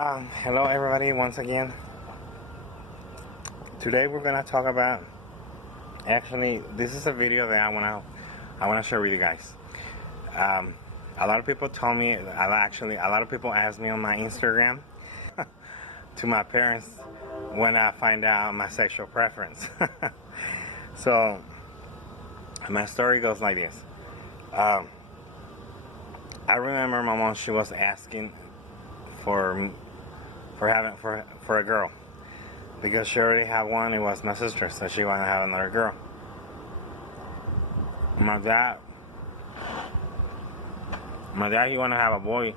Hello everybody once again. Today we're gonna talk about. Actually, this is a video that I wanna share with you guys. A lot of people told me. A lot of people asked me on my Instagram to my parents when I find out my sexual preference. So my story goes like this. I remember my mom. She was asking for a girl because she already had one. It was my sister, so she wanted to have another girl. My dad, he wanted to have a boy.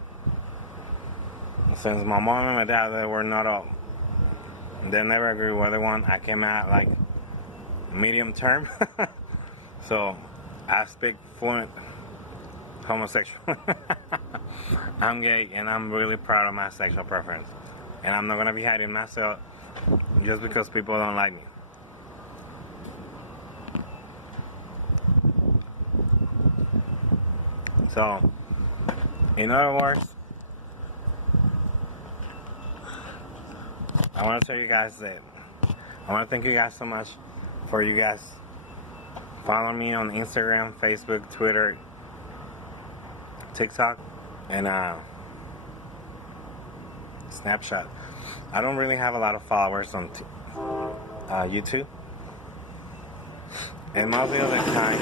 Since my mom and my dad, they never agreed what they want. I came out like medium term, so I speak fluent homosexual. I'm gay, and I'm really proud of my sexual preference. And I'm not gonna be hiding myself just because people don't like me. So, in other words, I want to tell you guys that I want to thank you guys so much for you guys following me on Instagram, Facebook, Twitter, TikTok, and Snapchat. I don't really have a lot of followers on YouTube, and most of the time,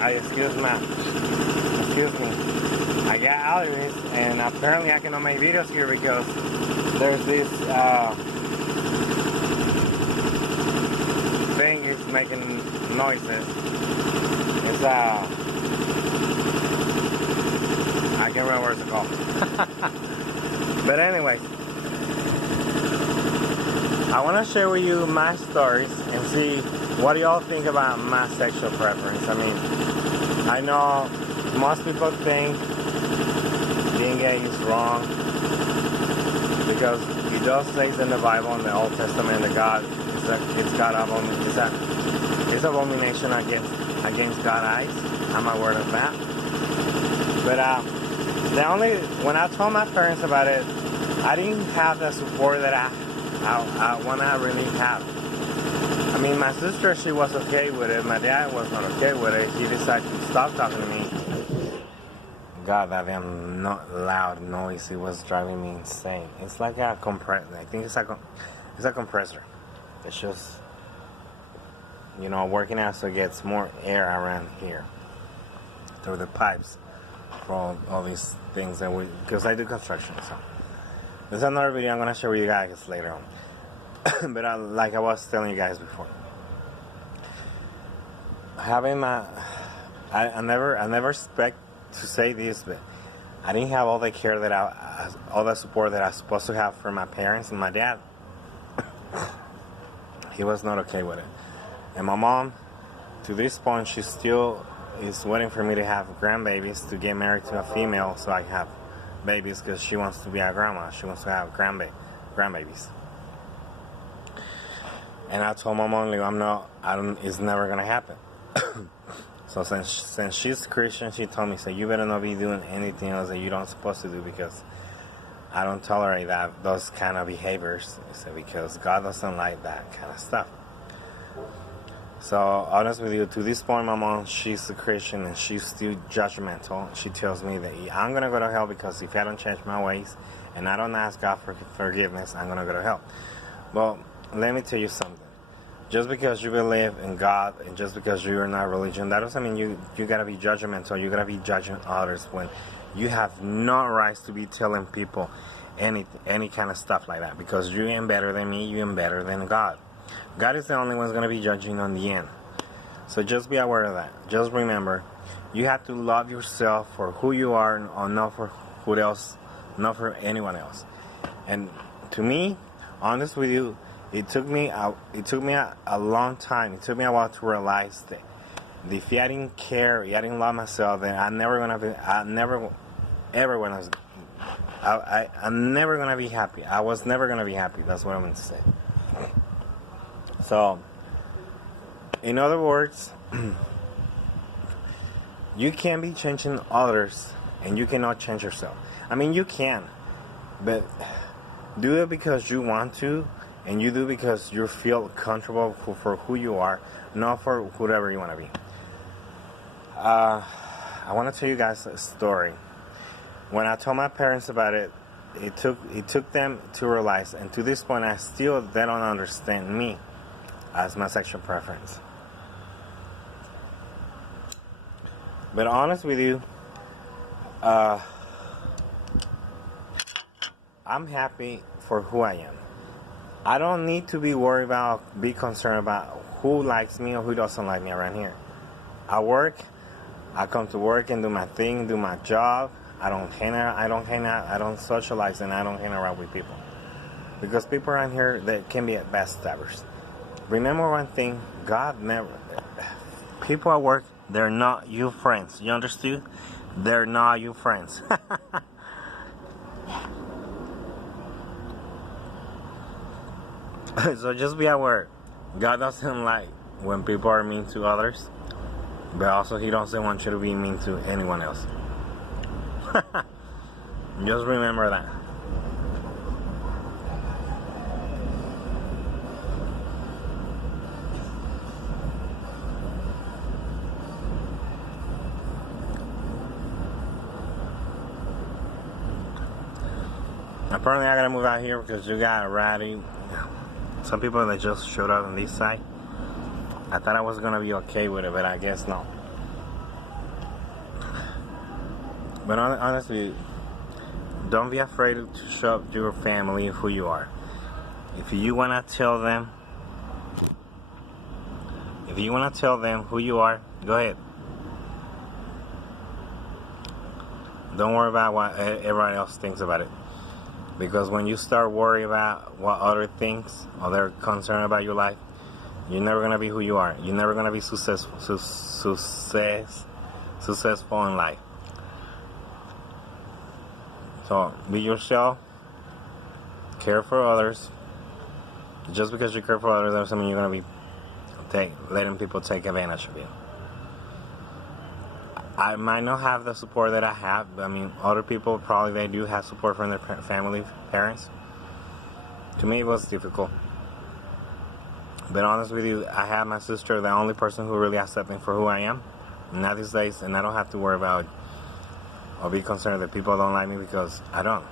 excuse me, I got allergies, and apparently I cannot make videos here because there's this thing is making noises. It's I can't remember what it's called. But anyways, I want to share with you my stories and see what do y'all think about my sexual preference. I mean, I know most people think being gay is wrong because it does say in the Bible in the Old Testament that God it's abomination against God's eyes. I'm aware of that. But when I told my parents about it, I didn't have the support that I want to really have. I mean, my sister, she was okay with it. My dad was not okay with it. He decided to stop talking to me. God, that damn loud noise, it was driving me insane. It's like a compressor. I think it's a compressor. It's just, working out so it gets more air around here through the pipes for all these things because I do construction. So there's another video I'm gonna share with you guys later on. But like I was telling you guys before, I never expect to say this, but I didn't have all the care all the support that I was supposed to have from my parents and my dad. He was not okay with it, and my mom, to this point, she still is waiting for me to have grandbabies to get married to a female so I can have babies because she wants to be a grandma. She wants to have grandbabies. And I told my mom, it's never gonna happen. So since she's Christian, she told me, you better not be doing anything else that you don't supposed to do because I don't tolerate those kind of behaviors. Because God doesn't like that kind of stuff. So, honest with you, to this point, my mom, she's a Christian and she's still judgmental. She tells me that I'm going to go to hell because if I don't change my ways and I don't ask God for forgiveness, I'm going to go to hell. Well, let me tell you something. Just because you believe in God and just because you're not religion, that doesn't mean you got to be judgmental. You got to be judging others when you have no rights to be telling people any kind of stuff like that because you ain't better than me, you ain't better than God. God is the only one who's going to be judging on the end. So just be aware of that. Just remember, you have to love yourself for who you are and not for who else, not for anyone else. And to me, honest with you, it took me a long time. It took me a while to realize that if I didn't care, I didn't love myself, then I'm never gonna be happy. I was never gonna be happy. That's what I'm gonna say. So, in other words, you can't be changing others and you cannot change yourself. I mean, you can, but do it because you want to, and you do because you feel comfortable for who you are, not for whatever you want to be. I want to tell you guys a story. When I told my parents about it, it took them to realize, and to this point, they don't understand me as my sexual preference. But honest with you, I'm happy for who I am. I don't need to be concerned about who likes me or who doesn't like me around here. I come to work and do my thing, do my job. I don't hang out, I don't socialize, and I don't hang around with people. Because people around here, they can be at backstabbers. Remember one thing, people at work, they're not your friends. You understood? They're not your friends. So just be aware. God doesn't like when people are mean to others, but also He doesn't want you to be mean to anyone else. Just remember that. Apparently I gotta move out here because you got ratty. Some people that just showed up on this side. I thought I was gonna be okay with it, but I guess not. But honestly, don't be afraid to show up to your family who you are. If you wanna tell them who you are, go ahead. Don't worry about what everyone else thinks about it. Because when you start worrying about what other things or they're concerned about your life, you're never gonna be who you are. You're never gonna be successful in life. So be yourself. Care for others. Just because you care for others doesn't mean you're gonna be letting people take advantage of you. I might not have the support that I have, but I mean, other people probably they do have support from their family, parents. To me, it was difficult. But honest with you, I have my sister, the only person who really accepts me for who I am. Not these days, and I don't have to worry about or be concerned that people don't like me because I don't.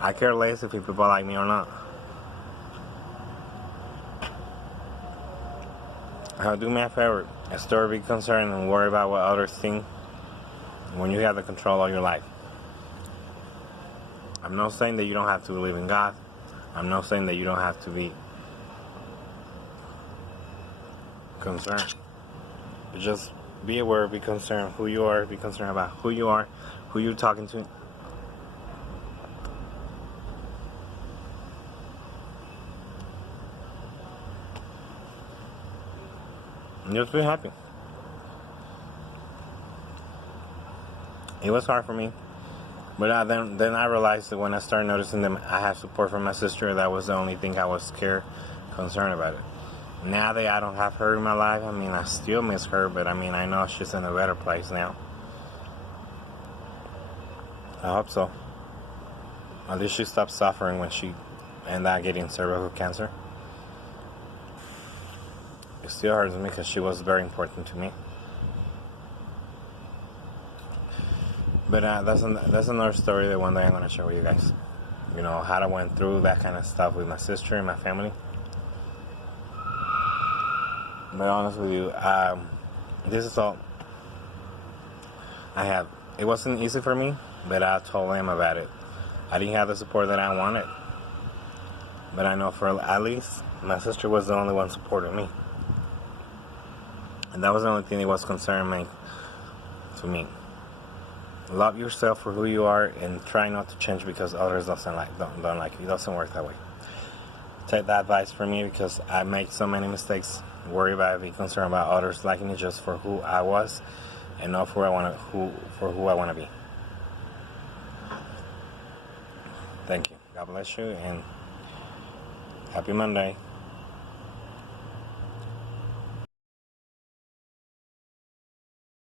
I care less if people like me or not. Do me a favor, start be concerned and worry about what others think when you have the control of your life. I'm not saying that you don't have to believe in God. I'm not saying that you don't have to be concerned. But just be aware, be concerned who you are, be concerned about who you are, who you're talking to. And just be happy. It was hard for me, but then I realized that when I started noticing that I have support from my sister, that was the only thing I was concerned about it. Now that I don't have her in my life, I mean, I still miss her, but I mean, I know she's in a better place now. I hope so. At least she stopped suffering when she ended up getting cervical cancer. It still hurts me because she was very important to me. But that's another story that one day I'm going to share with you guys. You know, how I went through that kind of stuff with my sister and my family. But honest with you, this is all I have. It wasn't easy for me, but I told them about it. I didn't have the support that I wanted. But I know for at least my sister was the only one supporting me. And that was the only thing that was concerning to me. Love yourself for who you are and try not to change because others don't like you. It doesn't work that way. Take that advice from me because I make so many mistakes. Worry about being concerned about others liking me just for who I was and not for who I want to be. Thank you. God bless you and happy Monday.